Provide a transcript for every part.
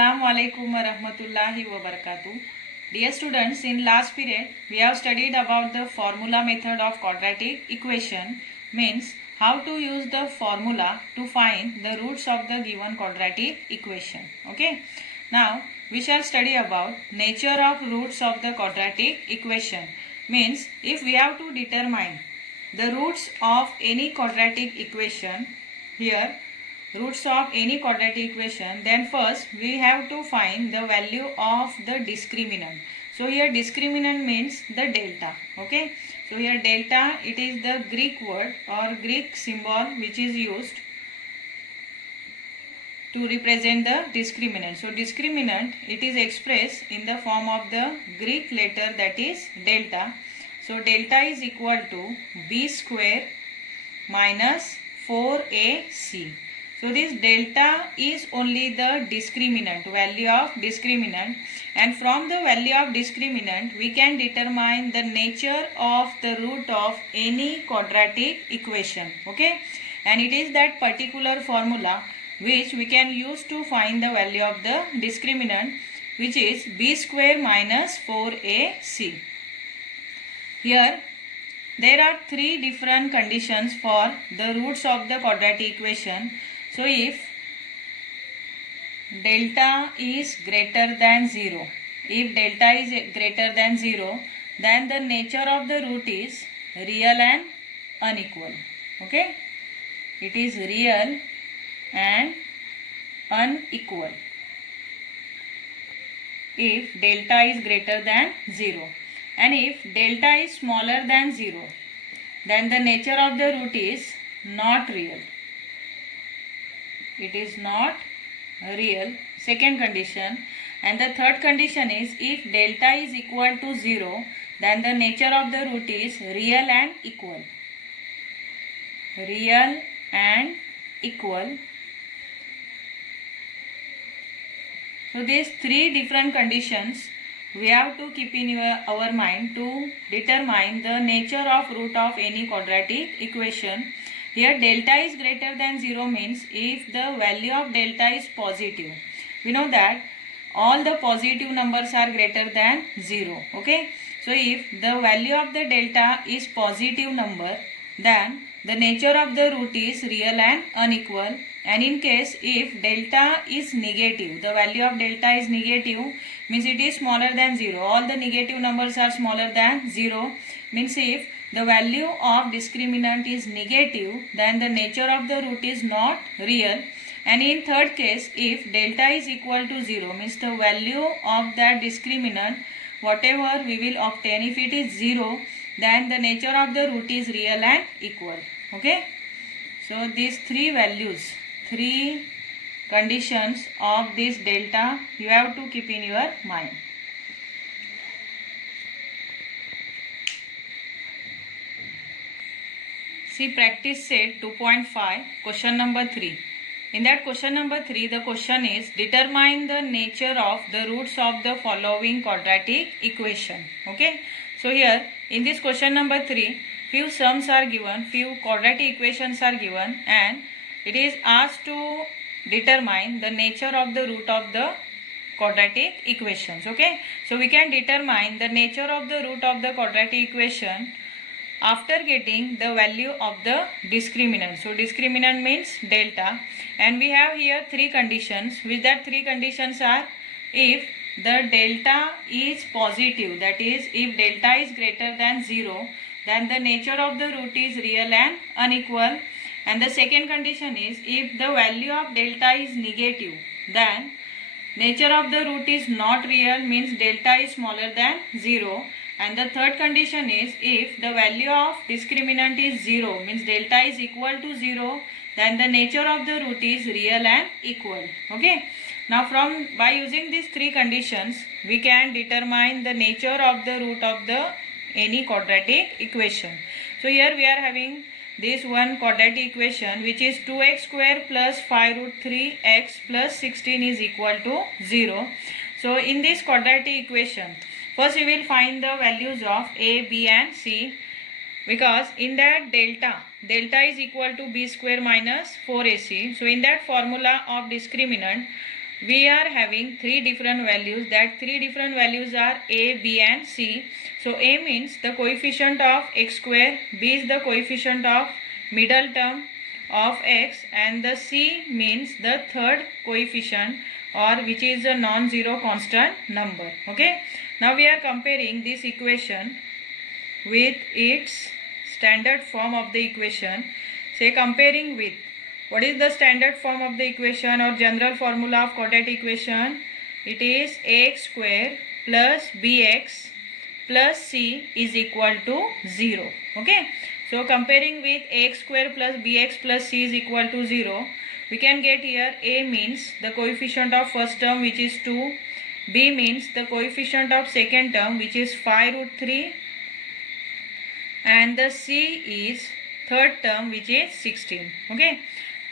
Assalamu alaikum wa rahmatullahi wa barakatuh. Dear students, in last period we have studied about the formula method of quadratic equation, means how to use the formula to find the roots of the given quadratic equation. Okay. Now we shall study about nature of roots of the quadratic equation, means if we have to determine the roots of any quadratic equation, here roots of any quadratic equation, then first we have to find the value of the discriminant. So here discriminant means the delta. Okay, so here delta, it is the Greek word or Greek symbol which is used to represent the discriminant. So discriminant, it is expressed in the form of the Greek letter, that is delta. So delta is equal to b square minus 4ac. So this delta is only the discriminant, value of discriminant, and from the value of discriminant we can determine the nature of the root of any quadratic equation. Okay, and it is that particular formula which we can use to find the value of the discriminant, which is b square minus 4ac. Here there are three different conditions for the roots of the quadratic equation. So if delta is greater than 0, if delta is greater than 0, then the nature of the root is real and unequal. Okay, it is real and unequal if delta is greater than 0, and if delta is smaller than 0, then the nature of the root is not real. It is not real, second condition. And the third condition is if delta is equal to 0, then the nature of the root is real and equal. Real and equal. So these three different conditions we have to keep in our mind to determine the nature of root of any quadratic equation. Here delta is greater than 0 means if the value of delta is positive. We know that all the positive numbers are greater than 0. Okay, so if the value of the delta is positive number, then the nature of the root is real and unequal. And in case if delta is negative, the value of delta is negative, means it is smaller than 0. All the negative numbers are smaller than 0, means if the value of discriminant is negative, then the nature of the root is not real. And in third case, if delta is equal to 0, means the value of that discriminant, whatever we will obtain, if it is 0, then the nature of the root is real and equal. Okay, so these three values, three conditions of this delta you have to keep in your mind. See practice set 2.5, question number 3. In that question number 3, the question is determine the nature of the roots of the following quadratic equation. Okay, so here in this question number 3, few sums are given, few quadratic equations are given, and it is asked to determine the nature of the root of the quadratic equations. Okay, so we can determine the nature of the root of the quadratic equation after getting the value of the discriminant. So discriminant means delta, and we have here three conditions, which that three conditions are if the delta is positive, that is if delta is greater than 0, then the nature of the root is real and unequal. And the second condition is if the value of delta is negative, then nature of the root is not real, means delta is smaller than 0. And the third condition is if the value of discriminant is 0, means delta is equal to 0, then the nature of the root is real and equal. Okay, now by using these three conditions we can determine the nature of the root of the any quadratic equation. So here we are having this one quadratic equation, which is 2x square plus 5 root 3x plus 16 is equal to 0. So in this quadratic equation, first we will find the values of a, b and c, because in that delta is equal to b square minus 4ac. So in that formula of discriminant, we are having three different values. That three different values are a, b and c. So a means the coefficient of x square, b is the coefficient of middle term of x, and the c means the third coefficient, or which is a non-zero constant number. Okay, now we are comparing this equation with its standard form of the equation. Say comparing with, what is the standard form of the equation or general formula of quadratic equation? It is ax square plus bx plus c is equal to 0. Okay, so comparing with ax square plus bx plus c is equal to 0, we can get here a means the coefficient of first term, which is 2, b means the coefficient of second term, which is 5 root 3, and the c is third term, which is 16. Okay,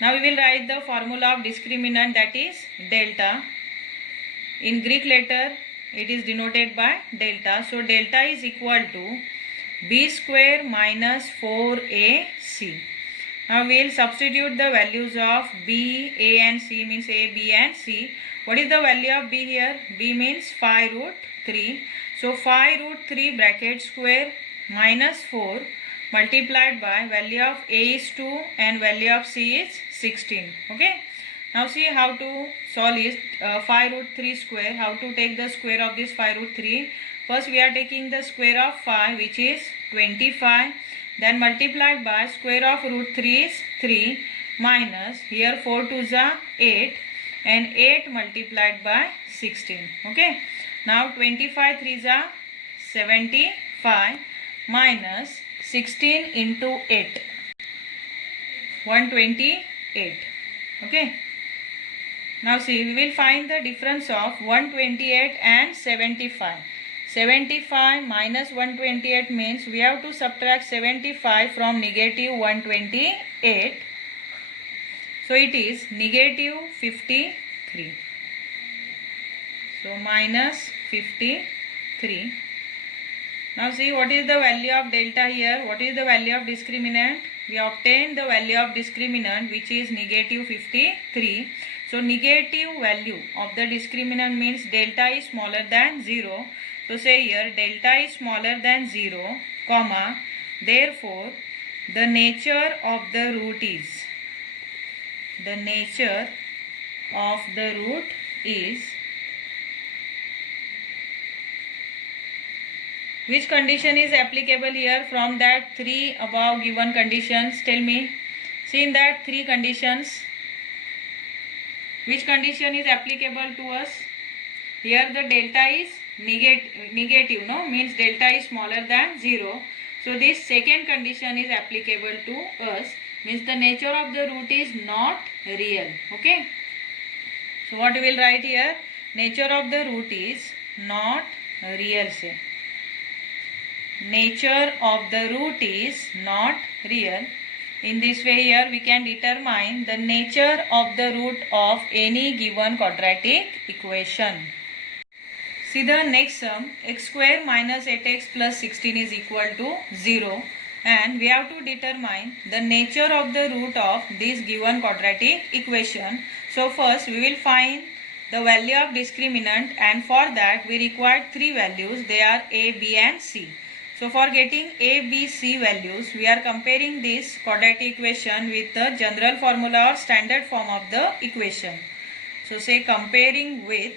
now we will write the formula of discriminant, that is delta. In Greek letter it is denoted by delta. So delta is equal to b square minus 4ac. Now we will substitute the values of b, a and c, means a, b and c. What is the value of b here? B means 5 root 3. So 5 root 3 bracket square minus 4 multiplied by value of a is 2 and value of c is 16. Okay, now see how to solve it. 5 root 3 square, how to take the square of this 5 root 3. First we are taking the square of 5, which is 25, then multiplied by square of root 3 is 3, minus here 4 2s are 8 and 8 multiplied by 16. Okay, now 25 3s are 75 minus 16 into 8, 128. Okay, now see, we will find the difference of 128 and 75. 75 minus 128 means we have to subtract 75 from negative 128. So it is negative 53. So minus 53. Now see, what is the value of delta here? What is the value of discriminant? We obtain the value of discriminant, which is negative 53. So negative value of the discriminant means delta is smaller than 0. So say here delta is smaller than 0, comma, therefore the nature of the root is, which condition is applicable here from that three above given conditions? Tell me. See, in that three conditions, which condition is applicable to us? Here the delta is negative, no? Means delta is smaller than 0. So this second condition is applicable to us, means the nature of the root is not real. Okay. So what we will write here? Nature of the root is not real. Say, nature of the root is not real. In this way here we can determine the nature of the root of any given quadratic equation. See the next sum, x square minus 8x plus 16 is equal to 0, and we have to determine the nature of the root of this given quadratic equation. So first we will find the value of discriminant, and for that we require three values. They are a, b and c. So for getting a, b, c values, we are comparing this quadratic equation with the general formula or standard form of the equation. So say comparing with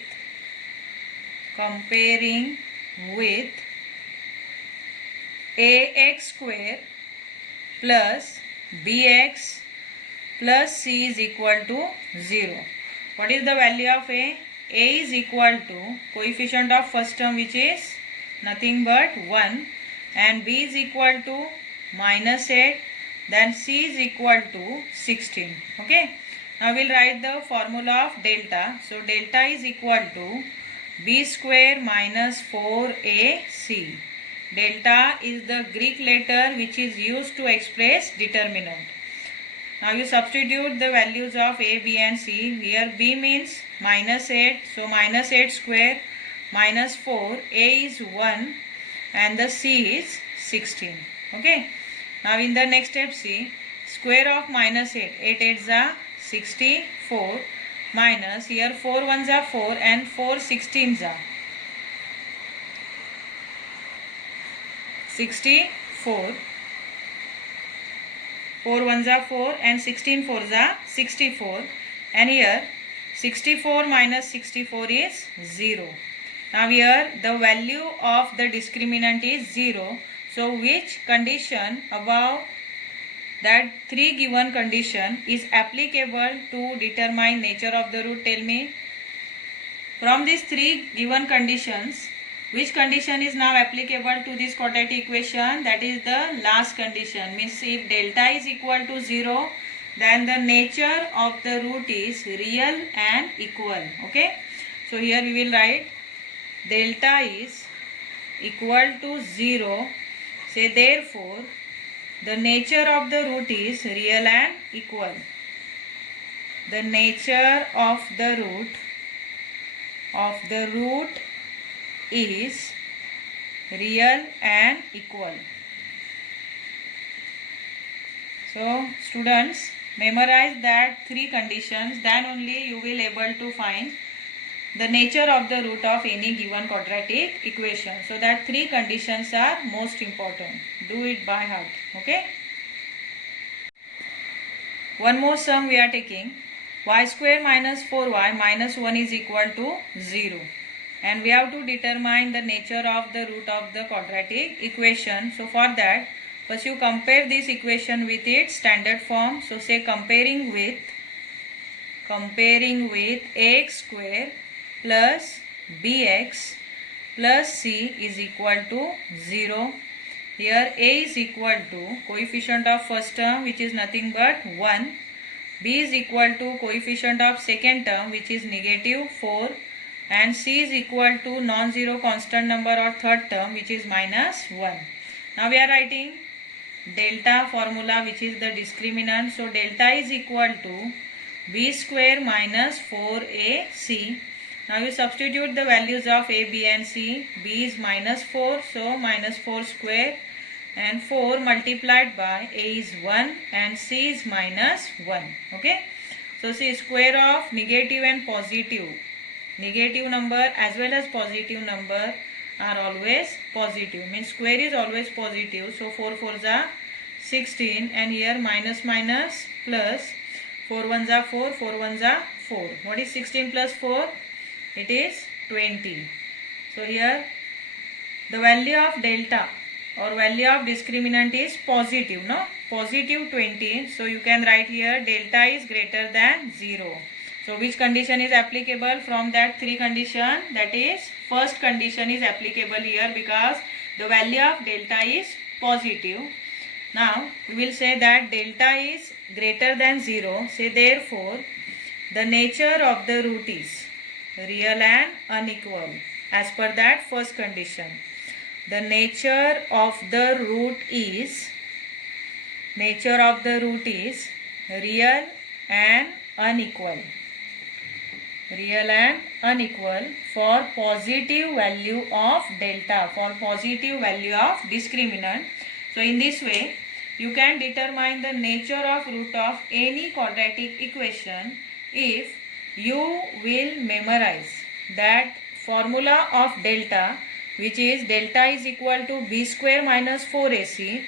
ax square plus bx plus c is equal to 0. What is the value of a? A is equal to coefficient of first term, which is nothing but 1, and b is equal to minus 8, then c is equal to 16. Okay, now we will write the formula of delta. So delta is equal to b square minus 4ac. Delta is the Greek letter which is used to express determinant. Now you substitute the values of a, b and c. Here b means minus 8, so minus 8 square minus 4, a is 1 and the c is 16. Okay, now in the next step, see, square of minus 8, 8 8s are 64. minus here 4 ones are 4 and 4 16s are 64. 4 ones are 4 and 16 fours are 64, and here 64 minus 64 is 0. Now here the value of the discriminant is 0. So which condition above that 3 given condition is applicable to determine nature of the root? Tell me. From these 3 given conditions, which condition is now applicable to this quadratic equation? That is the last condition. Means if delta is equal to 0, then the nature of the root is real and equal. Okay. So here we will write delta is equal to 0. Say therefore the nature of the root is real and equal. The nature of the root is real and equal. So students, memorize that 3 conditions, then only you will able to find the nature of the root of any given quadratic equation. So that 3 conditions are most important. Do it by heart. Okay. One more sum we are taking. Y square minus 4y minus 1 is equal to 0. And we have to determine the nature of the root of the quadratic equation. So for that, first you compare this equation with its standard form. So say comparing with ax square plus bx plus c is equal to 0. Here a is equal to coefficient of first term, which is nothing but 1. B is equal to coefficient of second term, which is negative 4. And c is equal to non-zero constant number or third term, which is minus 1. Now we are writing delta formula, which is the discriminant. So delta is equal to b square minus 4ac. Now you substitute the values of a, b and c. b is minus 4, so minus 4 square, and 4 multiplied by a is 1 and c is minus 1. Okay. So see, square of negative and positive. Negative number as well as positive number are always positive. Means square is always positive. So 4 4s are 16, and here minus minus plus 4 1s are 4, 4 1s are 4. What is 16 plus 4? It is 20. So here the value of delta or value of discriminant is positive, no? Positive 20. So you can write here delta is greater than 0. So which condition is applicable from that 3 condition? That is first condition is applicable here because the value of delta is positive. Now we will say that delta is greater than 0. Say therefore the nature of the root is real and unequal as per that first condition. The nature of the root is real and unequal. Real and unequal for positive value of delta, for positive value of discriminant. So in this way you can determine the nature of root of any quadratic equation if you will memorize that formula of delta, which is delta is equal to b square minus 4ac.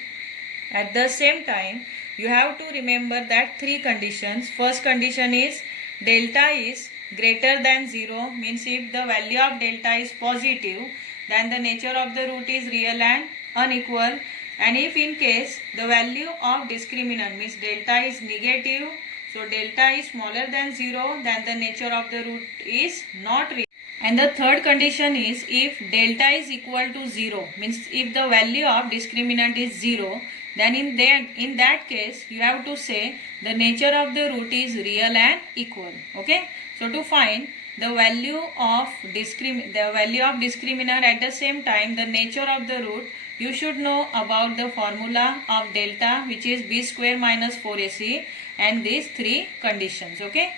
At the same time you have to remember that 3 conditions. First condition is delta is greater than 0, means if the value of delta is positive, then the nature of the root is real and unequal. And if in case the value of discriminant means delta is negative, so delta is smaller than 0, then the nature of the root is not real. And the third condition is if delta is equal to 0, means if the value of discriminant is 0, then in that case you have to say the nature of the root is real and equal. Okay. So to find the value of discriminant at the same time the nature of the root, you should know about the formula of delta, which is b square minus 4ac, and these 3 conditions. Okay.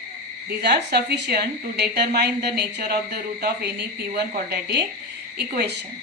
These are sufficient to determine the nature of the root of any P1 quadratic equation.